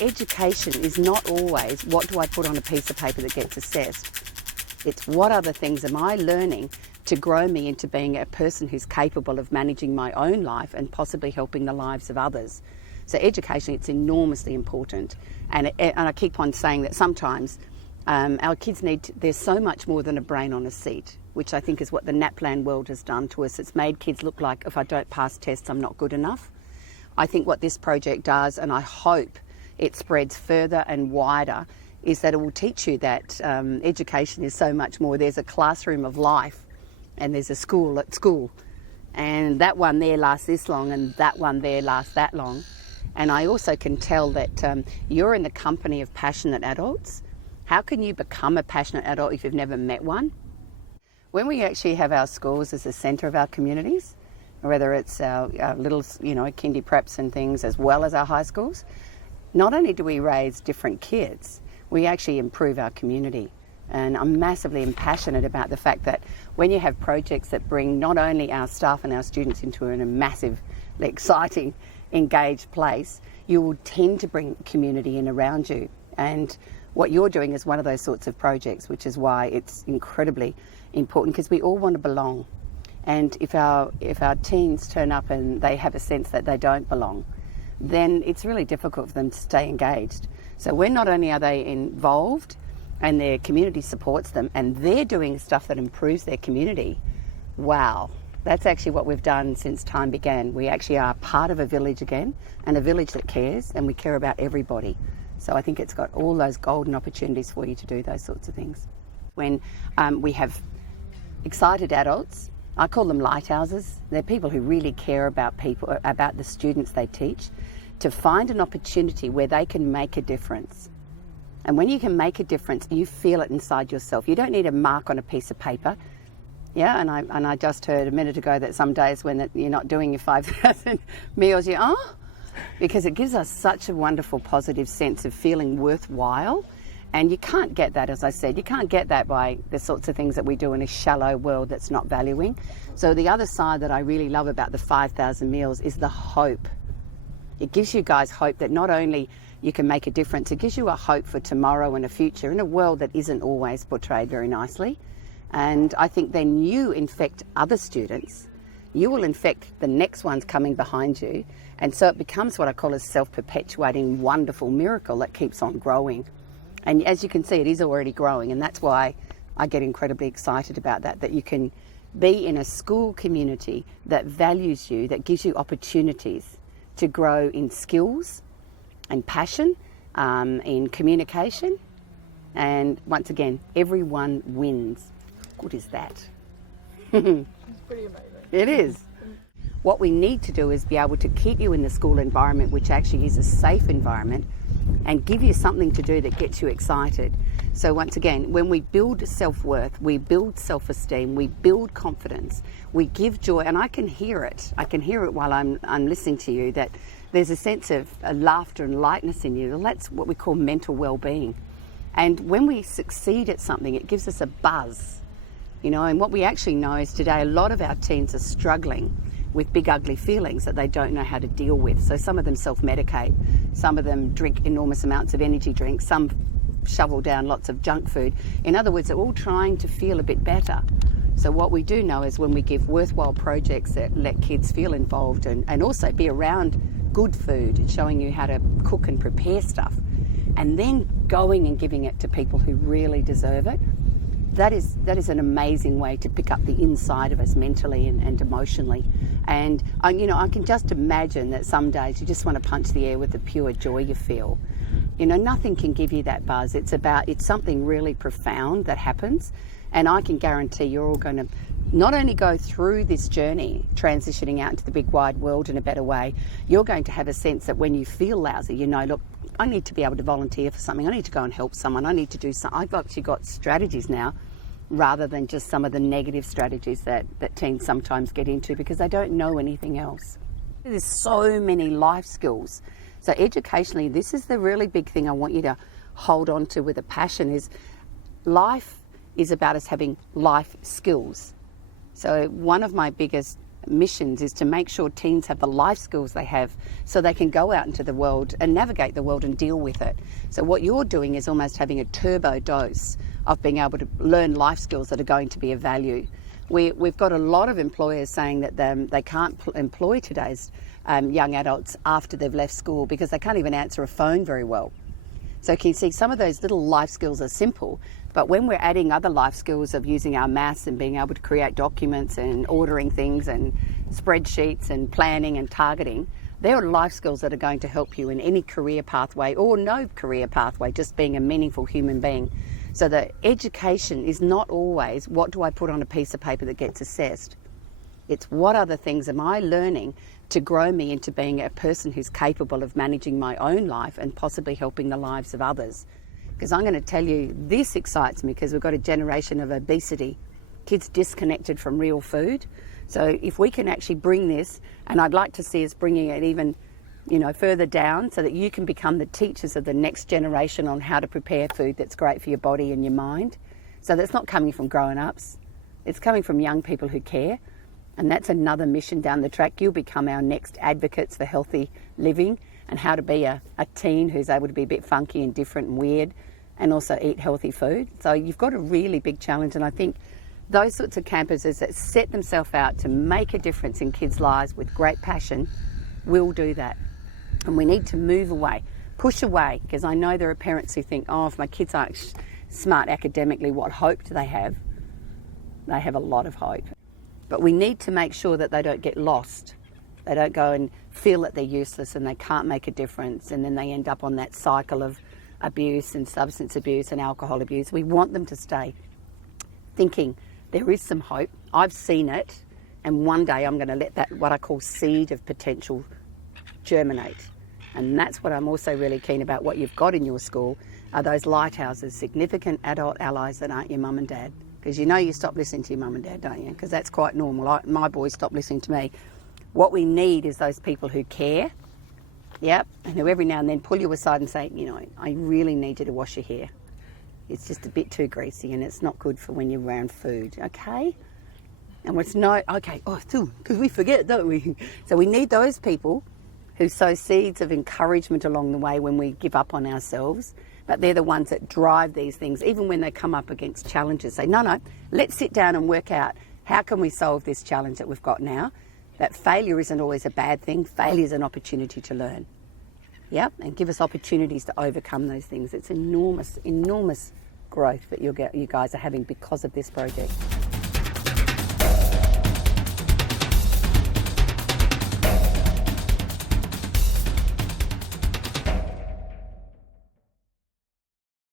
education is not always what do I put on a piece of paper that gets assessed. It's what other things am I learning to grow me into being a person who's capable of managing my own life and possibly helping the lives of others. So education, it's enormously important. And I keep on saying that sometimes our kids there's so much more than a brain on a seat, which I think is what the NAPLAN world has done to us. It's made kids look like if I don't pass tests, I'm not good enough. I think what this project does, and I hope it spreads further and wider, is that it will teach you that education is so much more. There's a classroom of life and there's a school at school. And that one there lasts this long and that one there lasts that long. And I also can tell that you're in the company of passionate adults. How can you become a passionate adult if you've never met one? When we actually have our schools as the centre of our communities, whether it's our little, kindy preps and things as well as our high schools, not only do we raise different kids, we actually improve our community. And I'm massively passionate about the fact that when you have projects that bring not only our staff and our students into a massive, exciting, engaged place, you will tend to bring community in around you. And what you're doing is one of those sorts of projects, which is why it's incredibly important, because we all want to belong. And if our teens turn up and they have a sense that they don't belong, then it's really difficult for them to stay engaged. So when not only are they involved and their community supports them and they're doing stuff that improves their community, wow, that's actually what we've done since time began. We actually are part of a village again, and a village that cares, and we care about everybody. So I think it's got all those golden opportunities for you to do those sorts of things. When we have excited adults, I call them lighthouses. They're people who really care about people, about the students they teach, to find an opportunity where they can make a difference. And when you can make a difference, you feel it inside yourself. You don't need a mark on a piece of paper. Yeah, and I just heard a minute ago that some days when you're not doing your 5,000 meals, because it gives us such a wonderful positive sense of feeling worthwhile. And you can't get that, as I said, you can't get that by the sorts of things that we do in a shallow world that's not valuing. So the other side that I really love about the 5,000 meals is the hope. It gives you guys hope that not only you can make a difference, it gives you a hope for tomorrow and a future in a world that isn't always portrayed very nicely. And I think then you infect other students, you will infect the next ones coming behind you. And so it becomes what I call a self-perpetuating wonderful miracle that keeps on growing. And as you can see, it is already growing, and that's why I get incredibly excited about that you can be in a school community that values you, that gives you opportunities to grow in skills and passion, in communication. And once again, everyone wins. Good is that? It's pretty amazing. It is. What we need to do is be able to keep you in the school environment, which actually is a safe environment, and give you something to do that gets you excited. So once again, when we build self-worth, we build self-esteem, we build confidence, we give joy, and I can hear it. I can hear it while I'm listening to you, that there's a sense of laughter and lightness in you. That's what we call mental well-being. And when we succeed at something, it gives us a buzz, and what we actually know is today a lot of our teens are struggling with big ugly feelings that they don't know how to deal with. So some of them self-medicate, some of them drink enormous amounts of energy drinks, some shovel down lots of junk food. In other words, they're all trying to feel a bit better. So what we do know is when we give worthwhile projects that let kids feel involved and also be around good food and showing you how to cook and prepare stuff, and then going and giving it to people who really deserve it, that is an amazing way to pick up the inside of us mentally and emotionally. And I can just imagine that some days you just want to punch the air with the pure joy you feel. Nothing can give you that buzz. It's something really profound that happens, and I can guarantee you're all going to not only go through this journey, transitioning out into the big wide world in a better way, you're going to have a sense that when you feel lousy, look, I need to be able to volunteer for something. I need to go and help someone. I need to do something. I've actually got strategies now rather than just some of the negative strategies that teens sometimes get into because they don't know anything else. There's so many life skills. So educationally, this is the really big thing I want you to hold on to with a passion is life is about us having life skills. So one of my biggest missions is to make sure teens have the life skills they have so they can go out into the world and navigate the world and deal with it. So what you're doing is almost having a turbo dose of being able to learn life skills that are going to be of value. We've got a lot of employers saying that they can't employ today's young adults after they've left school because they can't even answer a phone very well. So you can see some of those little life skills are simple, but when we're adding other life skills of using our maths and being able to create documents and ordering things and spreadsheets and planning and targeting, there are life skills that are going to help you in any career pathway or no career pathway, just being a meaningful human being. So the education is not always what do I put on a piece of paper that gets assessed. It's what other things am I learning to grow me into being a person who's capable of managing my own life and possibly helping the lives of others. Because I'm going to tell you, this excites me because we've got a generation of obesity, kids disconnected from real food. So if we can actually bring this, and I'd like to see us bringing it even further down so that you can become the teachers of the next generation on how to prepare food that's great for your body and your mind. So that's not coming from grown-ups, it's coming from young people who care. And that's another mission down the track. You'll become our next advocates for healthy living and how to be a teen who's able to be a bit funky and different and weird and also eat healthy food. So you've got a really big challenge, and I think those sorts of campuses that set themselves out to make a difference in kids' lives with great passion will do that. And we need to move away, push away, because I know there are parents who think, oh, if my kids aren't smart academically, what hope do they have? They have a lot of hope. But we need to make sure that they don't get lost. They don't go and feel that they're useless and they can't make a difference, and then they end up on that cycle of abuse and substance abuse and alcohol abuse. We want them to stay thinking there is some hope. I've seen it, and one day I'm going to let that, what I call seed of potential, germinate. And that's what I'm also really keen about. What you've got in your school are those lighthouses, significant adult allies that aren't your mum and dad. Because you stop listening to your mum and dad, don't you? Because that's quite normal. My boys stop listening to me. What we need is those people who care, yep, and who every now and then pull you aside and say, I really need you to wash your hair. It's just a bit too greasy and it's not good for when you're around food, okay? And it's no, okay, because we forget, don't we? So we need those people who sow seeds of encouragement along the way when we give up on ourselves. But they're the ones that drive these things, even when they come up against challenges. Say, no, let's sit down and work out how can we solve this challenge that we've got now. That failure isn't always a bad thing. Failure is an opportunity to learn. Yep, and give us opportunities to overcome those things. It's enormous, enormous growth that you guys are having because of this project.